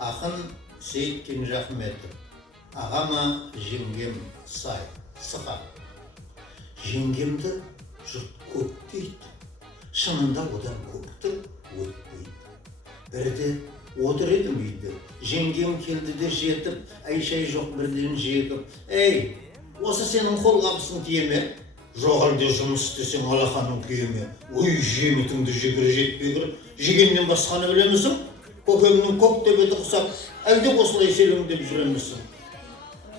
Ақын Сейіт Кенжахметов, ағама жеңгем Сықа. Жеңгемді жұрт көп дейді. Шынында одан көпті өтпейді. Бірде отыр едім үйде. Жеңгем келді де жетіп, әй-шай жоқ бірден жегіп. Ей, осы сенің қолғабысың тие ме? Жоқ әлде жұмыс істесең алақаның күйе ме? Ой, жемітіңді жегір жетпей кір. Жегеннен басқаны білемісің? Көкемнің көк төбеті құсап, әлде осылай селеңдеп жүремісің?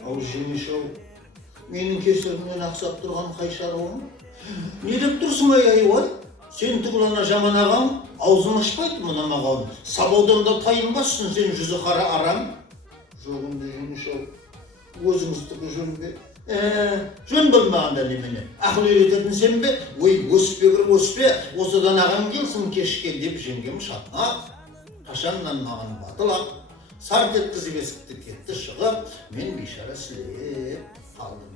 Ау жеңеш-ау, менің кесірімнен ақсап тұрған қай шаруам? Не деп тұрсың ай-ай? Сен түгіл ана жаман ағаң аузын ашпайды мына маған. Сабаудан да тайынбассың сен жүзі қара арам. Жоғымды жеңеш-ау, өзіңіздікі жөн бе? Жөн болмағанда немене? Ақыл үйрететін сен бе? Ой, өспе кір, өспе, осыдан ағаң келсін кешке деп жеңгем шатынап. Қашаннан маған батылап, сарт еткізіп есікті кетті шығып, мен бейшара сілеп қалдым.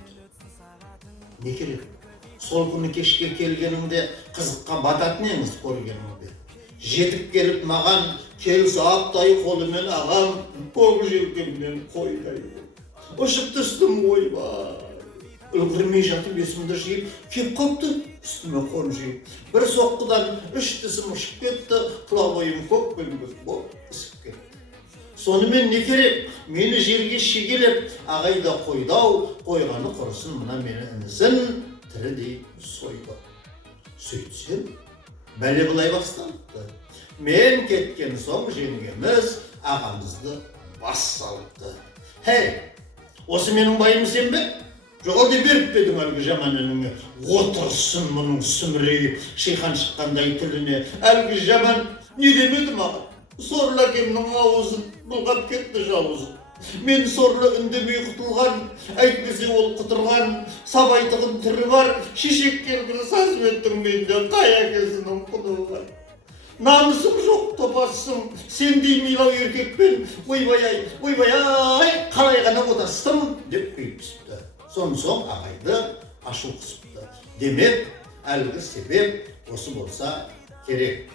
Не керек? Сол күні кешке келгеніңде қызыққа бататын еміз көргеніңде. Жетіп келіп маған кел саптай қолымен ағам, көк желкемнен қойдайды. Ұшып түстім ойбай. Үлгірмей жатып есімді жиып, кеп қопты үстіме қон жиып. Bir соққыдан үш тісім ұшып кетті, тұла бойым көк бөлінбек болып ісіп кетті. Сонымен не керек? Мені жерге шегелеп, ағайда қойдау, қойғаны құрысын мына мені інісін тірідей сойды. Сөйтсем, бәле былай басталыпты. Мен кеткен соң жеңгеміз ағамызды бас салыпты. Хей, осы менің байым сен бе? Жоғалды беріп бедің әлгі жаман үніңе. Отырсын мұның сүмірейіп, шиқан шыққандай тіліне. Әлгі жаман не демеді маған? Сорлы әкемнің ауызын бұлғап кетті жауызын. Мен сорлы үндемей құтылған, әйтпесе ол құтырған, сабайтығын түрі бар, шешек келгіні сазметтің менде қай әкесінің құны бар. Намысым жоқ топассың, сендей милау еркекпен, ойбай-ай, қалай ғана отастым деп күйіпсіпті. Соң ағайды ашу қысыпты. Демек, әлгі себеп осы болса керек.